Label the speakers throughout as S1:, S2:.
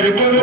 S1: আমাদের করুণা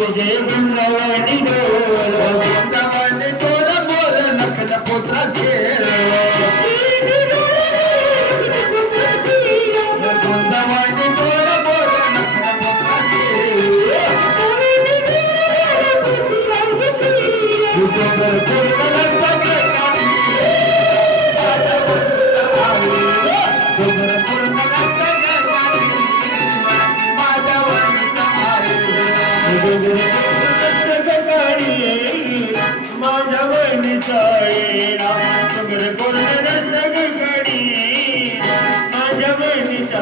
S2: ఇప్పుడు జయప్రదం రావాలంటే
S1: बोलणार सगळी माझ्या बहिणीच्या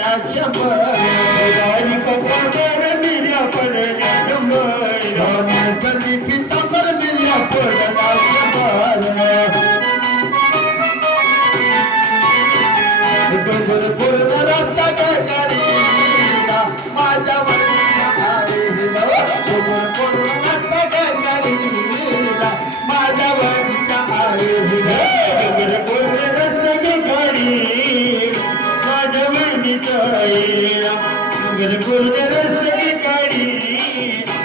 S1: Yeah. I'm gonna put it in the garden.